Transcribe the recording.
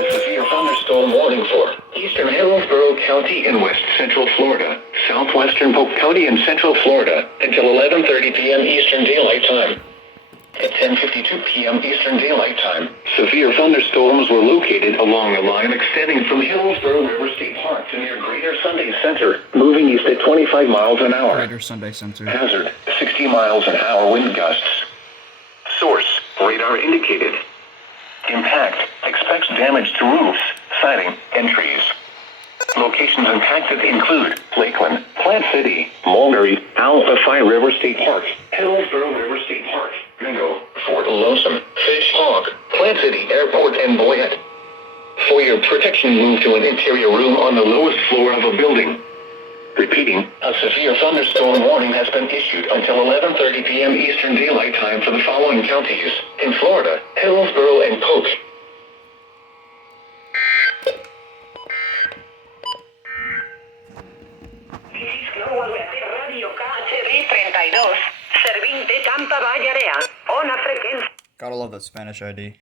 a severe thunderstorm warning for eastern Hillsborough County and west central Florida, southwestern Polk County and central Florida until 11:30 p.m. Eastern Daylight Time. At 10:52 p.m. Eastern Daylight Time, severe thunderstorms were located along a line extending from Hillsborough River State Park to near Greater Sunday Center, moving east at 25 miles an hour. Greater Sunday Center. Hazard, 60 miles an hour wind gusts. Source, radar indicated. Impact, expects damage to roofs, siding, and trees. Locations impacted include Lakeland, Plant City, Mulberry, Alafia River State Park, Hillsborough River State Park, Mingo, Fort Lonesome, Fish Hawk, Plant City Airport, and Boyette. For your protection, move to an interior room on the lowest floor of a building. Repeating, a severe thunderstorm warning has been issued until 11:30 p.m. Eastern Daylight Time for the following counties in Florida, Hillsborough, and Polk. Gotta love that Spanish ID.